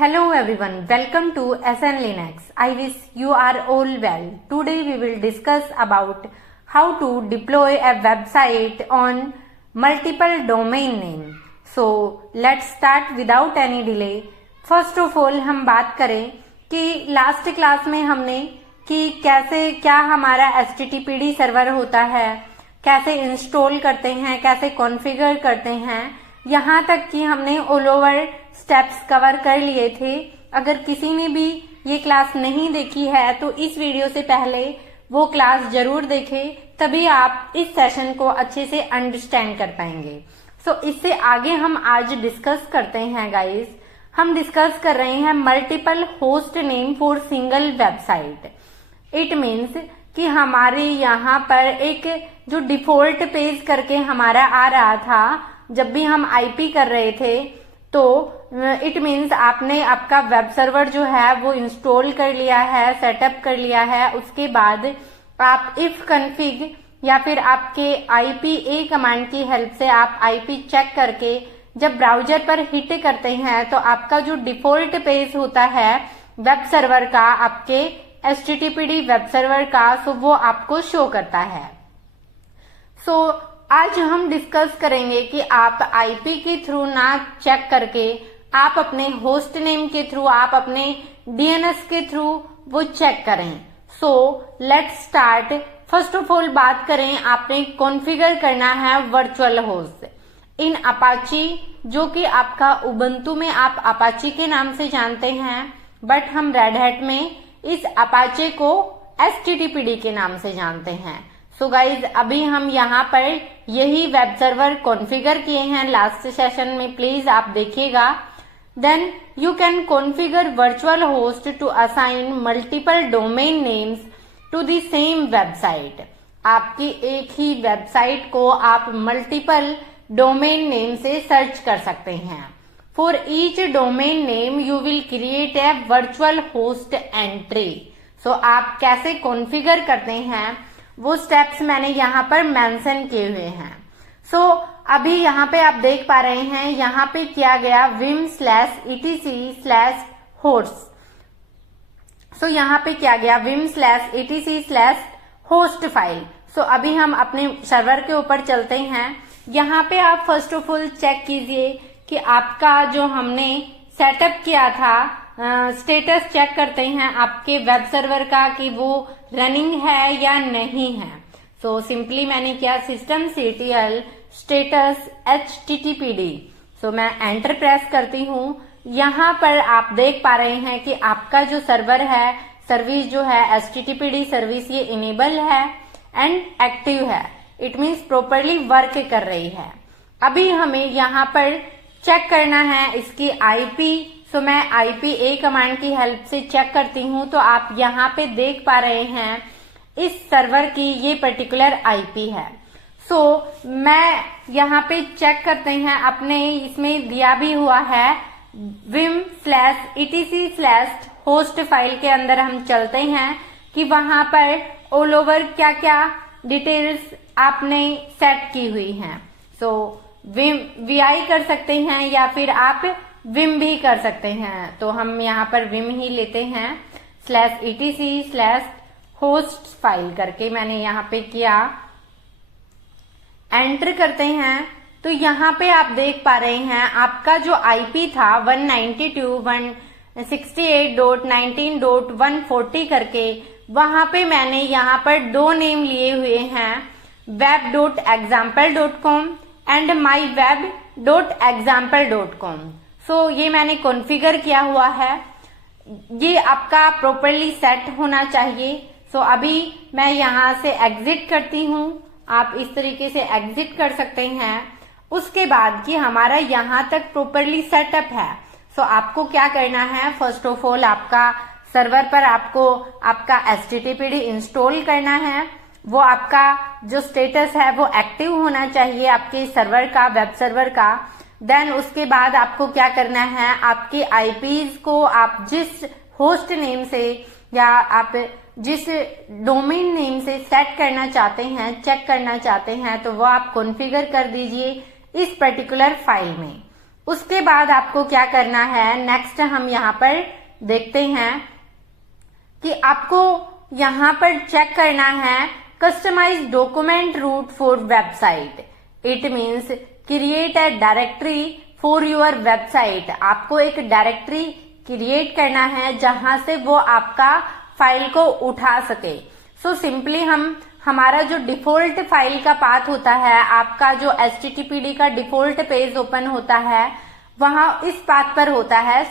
Hello everyone, welcome to SN Linux. I wish you are all well. Today we will discuss about how to deploy a website on multiple domain name. So let's start without any delay. First of all हम बात करें कि last class में हमने कि कैसे क्या हमारा HTTPD सर्वर होता है, कैसे इंस्टॉल करते हैं, कैसे कॉन्फ़िगर करते हैं, यहाँ तक कि हमने ऑल ओवर स्टेप्स कवर कर लिए थे। अगर किसी ने भी ये क्लास नहीं देखी है तो इस वीडियो से पहले वो क्लास जरूर देखें, तभी आप इस सेशन को अच्छे से अंडरस्टैंड कर पाएंगे। इससे आगे हम आज डिस्कस करते हैं गाइस। हम डिस्कस कर रहे हैं multiple host name for single website. It means कि हमारे यहाँ पर एक जो डिफॉल्ट पेज करके हमारा आ रहा था जब भी हम आईपी कर रहे थे, तो इट मीन्स आपने आपका वेब सर्वर जो है वो इंस्टॉल कर लिया है, सेटअप कर लिया है। उसके बाद आप इफ कन्फिग या फिर आपके IPA कमांड की हेल्प से आप आईपी चेक करके जब ब्राउजर पर हिट करते हैं तो आपका जो डिफॉल्ट पेज होता है वेब सर्वर का, आपके HTTPD वेब सर्वर का, सो वो आपको शो करता है। आज हम डिस्कस करेंगे कि आप आईपी के थ्रू ना चेक करके आप अपने होस्ट नेम के थ्रू, आप अपने DNS के थ्रू वो चेक करें। Let's start. First of all बात करें, आपने कॉन्फ़िगर करना है वर्चुअल होस्ट इन अपाची, जो कि आपका उबंटू में आप अपाची के नाम से जानते हैं, बट हम रेड हैट में इस अपाचे को HTTPD के नाम से जानते हैं। गाइज अभी हम यहाँ पर यही वेब सर्वर कॉन्फ़िगर किए हैं लास्ट सेशन में, प्लीज आप देखिएगा। Then you can configure virtual host to assign multiple domain names to the same website. आपकी एक ही वेबसाइट को आप मल्टीपल डोमेन नेम से सर्च कर सकते हैं। For each domain name you will create a virtual host entry. आप कैसे कॉन्फ़िगर करते हैं वो स्टेप्स मैंने यहाँ पर मेंशन किए हुए हैं। अभी यहाँ पे आप देख पा रहे हैं, यहाँ पे किया गया vim/etc/hosts। यहाँ पे किया गया vim/etc/host फाइल। अभी हम अपने सर्वर के ऊपर चलते हैं। यहाँ पे आप फर्स्ट ऑफ ऑल चेक कीजिए कि आपका जो हमने सेटअप किया था, स्टेटस चेक करते हैं आपके वेब सर्वर का कि वो रनिंग है या नहीं है। सिंपली मैंने किया systemctl status httpd। मैं एंटर प्रेस करती हूँ। यहाँ पर आप देख पा रहे हैं कि आपका जो सर्वर है, सर्विस जो है HTTPD सर्विस, ये इनेबल है एंड एक्टिव है। इट मीन्स प्रॉपरली वर्क कर रही है। अभी हमें यहाँ पर चेक करना है इसकी आईपी। मैं IPA कमांड की हेल्प से चेक करती हूँ। तो आप यहाँ पे देख पा रहे हैं इस सर्वर की ये पर्टिकुलर आईपी है। मैं यहाँ पे चेक करते हैं, अपने इसमें दिया भी हुआ है vim/etc/host फाइल के अंदर हम चलते हैं कि वहां पर ऑल ओवर क्या क्या डिटेल्स आपने सेट की हुई हैं। VI कर सकते हैं या फिर आप विम भी कर सकते हैं। तो हम यहाँ पर विम ही लेते हैं। /etc/host फाइल करके मैंने यहाँ पे किया, एंटर करते हैं। तो यहाँ पे आप देख पा रहे हैं आपका जो आईपी था 192.168.19.140 करके, वहां पे मैंने यहाँ पर दो नेम लिए हुए हैं, web.example.com एंड myweb.example.com। ये मैंने कॉन्फ़िगर किया हुआ है। ये आपका प्रॉपरली सेट होना चाहिए। अभी मैं यहाँ से एग्जिट करती हूँ। आप इस तरीके से एग्जिट कर सकते हैं। उसके बाद कि हमारा यहाँ तक प्रॉपरली सेटअप है। आपको क्या करना है, फर्स्ट ऑफ ऑल आपका सर्वर पर आपको आपका HTTPD इंस्टॉल करना है। वो आपका जो स्टेटस है वो एक्टिव होना चाहिए आपके सर्वर का, वेब सर्वर का। देन उसके बाद आपको क्या करना है, आपके आईपीज को आप जिस होस्ट नेम से या आप जिस डोमेन नेम से सेट करना चाहते हैं, चेक करना चाहते हैं, तो वो आप कॉन्फ़िगर कर दीजिए इस पर्टिकुलर फाइल में। उसके बाद आपको क्या करना है, नेक्स्ट हम यहाँ पर देखते हैं कि आपको यहाँ पर चेक करना है customise document root for website. It means create a directory for your website. आपको एक डायरेक्टरी क्रिएट करना है जहां से वो आपका फाइल को उठा सके। सो सिंपली हमारा जो डिफॉल्ट फाइल का पाथ होता है, आपका जो HTTPD का डिफॉल्ट पेज ओपन होता है, वहां इस पाथ पर होता है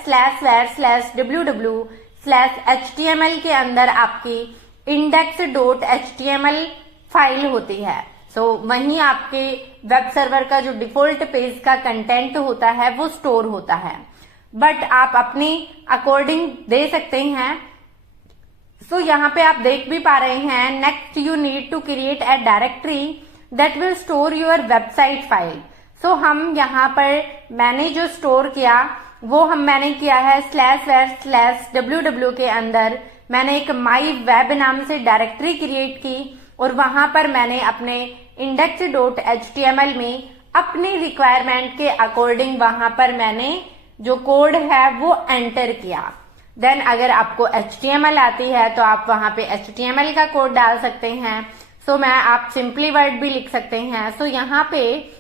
/www/html के अंदर आपकी index.html फाइल होती है। सो वहीं आपके वेब सर्वर का जो डिफॉल्ट पेज का कंटेंट होता है वो स्टोर होता है, बट आप अपनी अकॉर्डिंग दे सकते हैं। सो यहाँ पे आप देख भी पा रहे हैं, next you need to create a directory that will store your website file. So हम यहाँ पर मैंने जो स्टोर किया वो मैंने किया है //www के अंदर मैंने एक माई वेब नाम से डायरेक्टरी क्रिएट की और वहां पर मैंने अपने index.html में अपनी रिक्वायरमेंट के अकॉर्डिंग वहां पर मैंने जो कोड है वो एंटर किया। देन अगर आपको HTML आती है तो आप वहां पे HTML का कोड डाल सकते हैं। सो आप सिंपली वर्ड भी लिख सकते हैं। सो यहाँ पे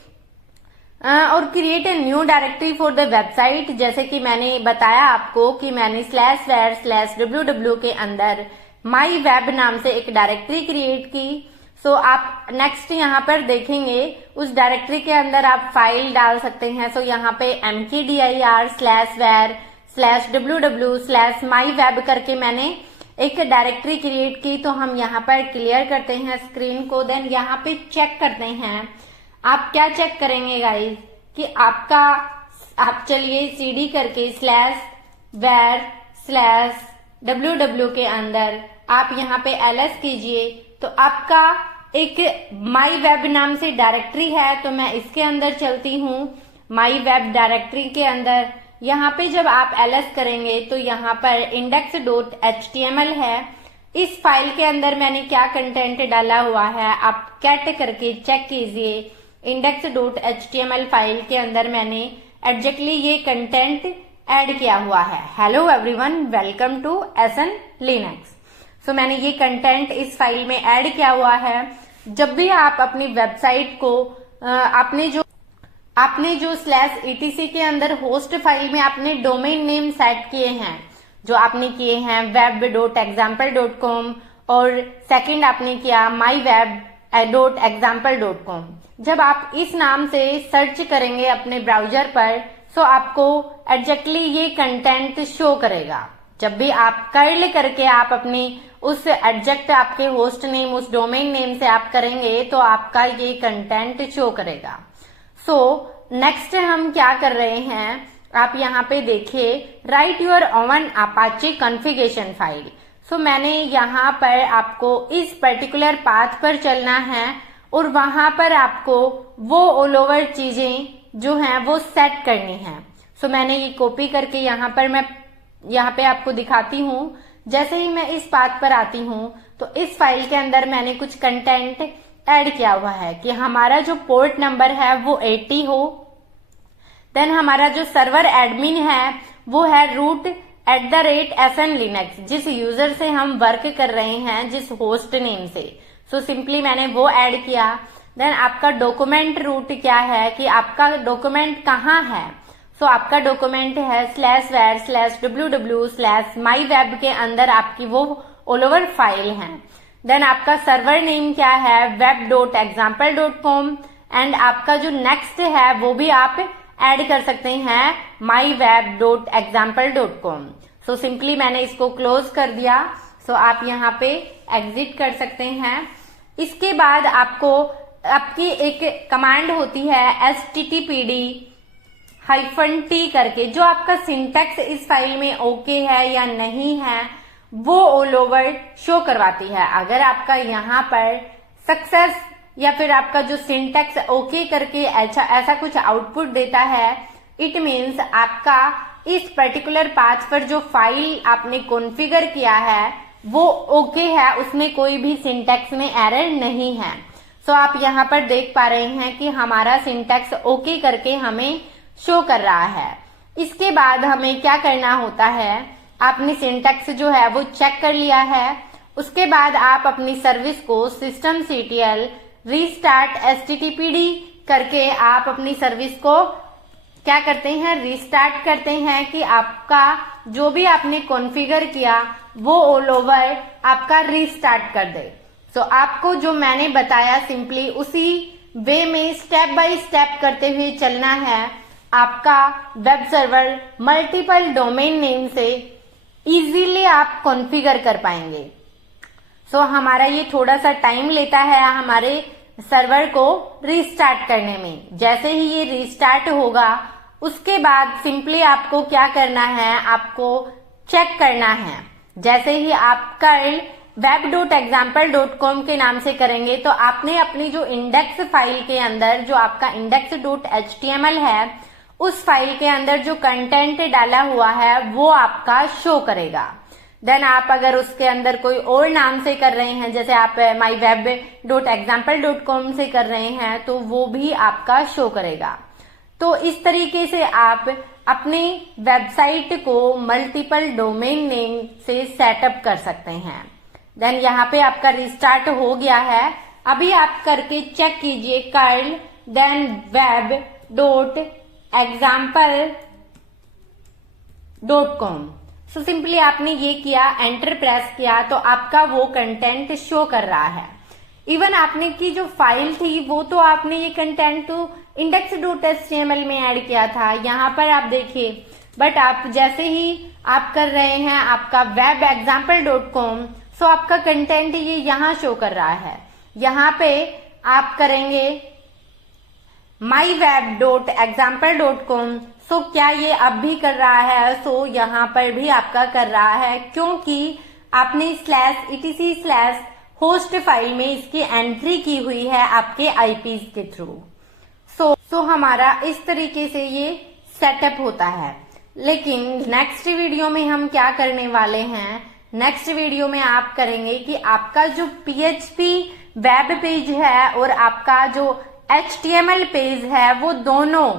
और create a new directory for the website, जैसे कि मैंने बताया आपको कि मैंने //www के अंदर माई वेब नाम से एक डायरेक्टरी क्रिएट की। सो आप नेक्स्ट यहाँ पर देखेंगे उस डायरेक्टरी के अंदर आप फाइल डाल सकते हैं। सो यहाँ पे mkdir/var/www/myweb करके मैंने एक डायरेक्टरी क्रिएट की। तो हम यहाँ पर क्लियर करते हैं स्क्रीन को। देन यहाँ पे चेक करते हैं, आप क्या चेक करेंगे गाइस कि आप चलिए cd करके /var/www के अंदर आप यहाँ पे ls कीजिए तो आपका एक माई वेब नाम से डायरेक्टरी है। तो मैं इसके अंदर चलती हूँ माई वेब डायरेक्टरी के अंदर। यहाँ पे जब आप ls करेंगे तो यहाँ पर index.html है। इस फाइल के अंदर मैंने क्या कंटेंट डाला हुआ है आप कैट करके चेक कीजिए। index.html फाइल के अंदर मैंने एग्जैक्टली ये कंटेंट ऐड किया हुआ है। Hello everyone, welcome to SN Linux। So मैंने ये कंटेंट इस फाइल में ऐड किया हुआ है। जब भी आप अपनी वेबसाइट को आपने जो /etc के अंदर होस्ट फाइल में आपने डोमेन नेम सेट किए हैं, जो आपने किए हैं web.example.com और सेकंड आपने किया myweb.example.com। जब आप इस नाम से सर्च करेंगे अपने ब्राउजर पर सो आपको एग्जैक्टली ये कंटेंट शो करेगा। जब भी आप कर्ल करके आप अपनी उस एग्जैक्ट आपके होस्ट नेम उस डोमेन नेम से आप करेंगे तो आपका ये कंटेंट शो करेगा। सो नेक्स्ट हम क्या कर रहे हैं, आप यहाँ पे देखिए write your own Apache configuration file. So मैंने यहाँ पर आपको इस पर्टिकुलर पाथ पर चलना है और वहां पर आपको वो ऑल ओवर चीजें जो हैं वो सेट करनी है। सो मैंने ये कॉपी करके यहाँ पे आपको दिखाती हूँ। जैसे ही मैं इस पाथ पर आती हूँ तो इस फाइल के अंदर मैंने कुछ कंटेंट ऐड किया हुआ है कि हमारा जो पोर्ट नंबर है वो 80 हो। देन हमारा जो सर्वर एडमिन है वो है root@SN Linux, जिस यूजर से हम वर्क कर रहे हैं, जिस होस्ट नेम से। सो सिंपली मैंने वो ऐड किया। देन आपका डॉक्यूमेंट रूट क्या है कि आपका डॉक्यूमेंट कहाँ है। सो आपका डॉक्यूमेंट है /var/www/myweb के अंदर आपकी वो ऑल ओवर फाइल है। देन आपका सर्वर नेम क्या है web.example.com एंड आपका जो नेक्स्ट है वो भी आप ऐड कर सकते हैं myweb.example.com। सो सिंपली मैंने इसको क्लोज कर दिया। सो आप यहाँ पे एग्जिट कर सकते हैं। इसके बाद आपकी एक कमांड होती है httpd-t करके, जो आपका सिंटैक्स इस फाइल में ओके है या नहीं है वो ऑल ओवर शो करवाती है। अगर आपका यहाँ पर सक्सेस या फिर आपका जो सिंटैक्स ओके करके ऐसा कुछ आउटपुट देता है, इट मीन्स आपका इस पर्टिकुलर पाथ पर जो फाइल आपने कॉन्फ़िगर किया है वो ओके है, उसमें कोई भी सिंटैक्स में एरर नहीं है। सो आप यहाँ पर देख पा रहे हैं कि हमारा सिंटैक्स ओके करके हमें शो कर रहा है। इसके बाद हमें क्या करना होता है, आपने सिंटैक्स जो है वो चेक कर लिया है। उसके बाद आप अपनी सर्विस को systemctl रीस्टार्ट httpd करके आप अपनी सर्विस को क्या करते हैं, रीस्टार्ट करते हैं कि आपका जो भी आपने कॉन्फ़िगर किया वो ऑल ओवर आपका रीस्टार्ट कर दे। सो आपको जो मैंने बताया सिंपली उसी वे में स्टेप बाय स्टेप करते हुए चलना है। आपका web server multiple domain name से इजीली आप कॉन्फ़िगर कर पाएंगे। सो हमारा ये थोड़ा सा टाइम लेता है हमारे सर्वर को रीस्टार्ट करने में। जैसे ही ये रीस्टार्ट होगा उसके बाद सिंपली आपको क्या करना है, आपको चेक करना है। जैसे ही आप कल web.example.com के नाम से करेंगे तो आपने अपनी जो इंडेक्स फाइल के अंदर जो आपका index.html है उस फाइल के अंदर जो कंटेंट डाला हुआ है वो आपका शो करेगा। देन आप अगर उसके अंदर कोई और नाम से कर रहे हैं, जैसे आप myweb.example.com से कर रहे हैं तो वो भी आपका शो करेगा। तो इस तरीके से आप अपनी वेबसाइट को मल्टीपल डोमेन नेम से सेटअप कर सकते हैं। देन यहाँ पे आपका रिस्टार्ट हो गया है। अभी आप करके चेक कीजिए curl then web.example.com। So simply आपने ये किया, एंटर प्रेस किया तो आपका वो कंटेंट शो कर रहा है। इवन आपने की जो फाइल थी वो तो आपने ये कंटेंट तो index.html में ऐड किया था, यहाँ पर आप देखिए। बट आप जैसे ही आप कर रहे हैं आपका web.example.com, सो आपका कंटेंट ये यहाँ शो कर रहा है। यहाँ पे आप करेंगे myweb.example.com, सो क्या ये अब भी कर रहा है? सो यहाँ पर भी आपका कर रहा है क्योंकि आपने /etc/होस्ट फाइल में इसकी एंट्री की हुई है आपके आईपीज के थ्रू। सो हमारा इस तरीके से ये सेटअप होता है। लेकिन नेक्स्ट वीडियो में हम क्या करने वाले हैं, नेक्स्ट वीडियो में आप करेंगे कि आपका जो PHP वेब पेज है और आपका जो HTML पेज है वो दोनों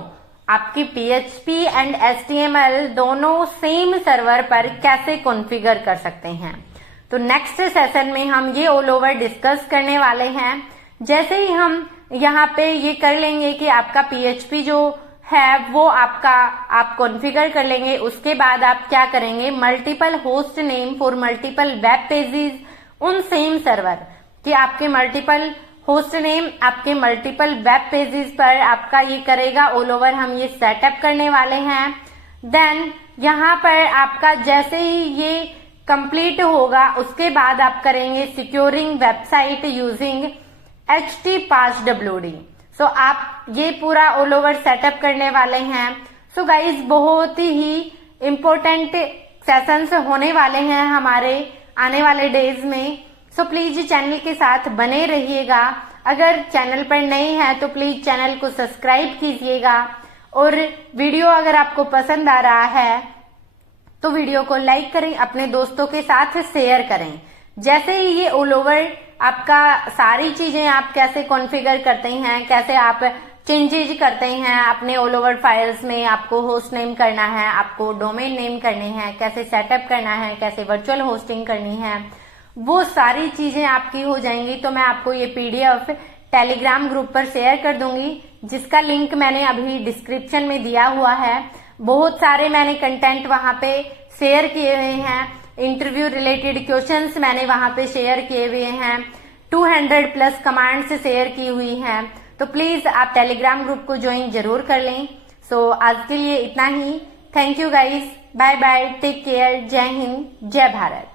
आपकी PHP एंड HTML दोनों सेम सर्वर पर कैसे कॉन्फ़िगर कर सकते हैं। तो नेक्स्ट सेशन में हम ये ऑल ओवर डिस्कस करने वाले हैं। जैसे ही हम यहाँ पे ये कर लेंगे कि आपका PHP जो है वो आपका आप कॉन्फ़िगर कर लेंगे, उसके बाद आप क्या करेंगे, multiple host name for multiple web pages उन सेम सर्वर कि आपके मल्टीपल होस्ट नेम आपके मल्टीपल वेब पेजेस पर आपका ये करेगा ऑल ओवर। हम ये सेटअप करने वाले हैं। देन यहाँ पर आपका जैसे ही ये कंप्लीट होगा उसके बाद आप करेंगे सिक्योरिंग वेबसाइट यूजिंग HTPasswd। सो आप ये पूरा ऑल ओवर सेटअप करने वाले हैं। सो गाइज बहुत ही इम्पोर्टेंट सेशंस होने वाले हैं हमारे आने वाले डेज में। सो प्लीज चैनल के साथ बने रहिएगा। अगर चैनल पर नए हैं तो प्लीज चैनल को सब्सक्राइब कीजिएगा और वीडियो अगर आपको पसंद आ रहा है तो वीडियो को लाइक करें, अपने दोस्तों के साथ शेयर करें। जैसे ही ये ऑल ओवर आपका सारी चीजें आप कैसे कॉन्फ़िगर करते हैं, कैसे आप चेंजेज करते हैं अपने ऑल ओवर फाइल्स में, आपको होस्ट नेम करना है, आपको डोमेन नेम करने हैं, कैसे सेटअप करना है, कैसे वर्चुअल होस्टिंग करनी है, वो सारी चीजें आपकी हो जाएंगी। तो मैं आपको ये PDF टेलीग्राम ग्रुप पर शेयर कर दूंगी जिसका लिंक मैंने अभी डिस्क्रिप्शन में दिया हुआ है। बहुत सारे मैंने कंटेंट वहां पे शेयर किए हुए हैं, इंटरव्यू रिलेटेड क्वेश्चंस मैंने वहां पे शेयर किए हुए हैं, 200+ कमांड्स शेयर की हुई हैं। तो प्लीज आप टेलीग्राम ग्रुप को ज्वाइन जरूर कर लें। सो आज के लिए इतना ही। Thank you guys, bye bye, take care, जय हिंद, जय भारत।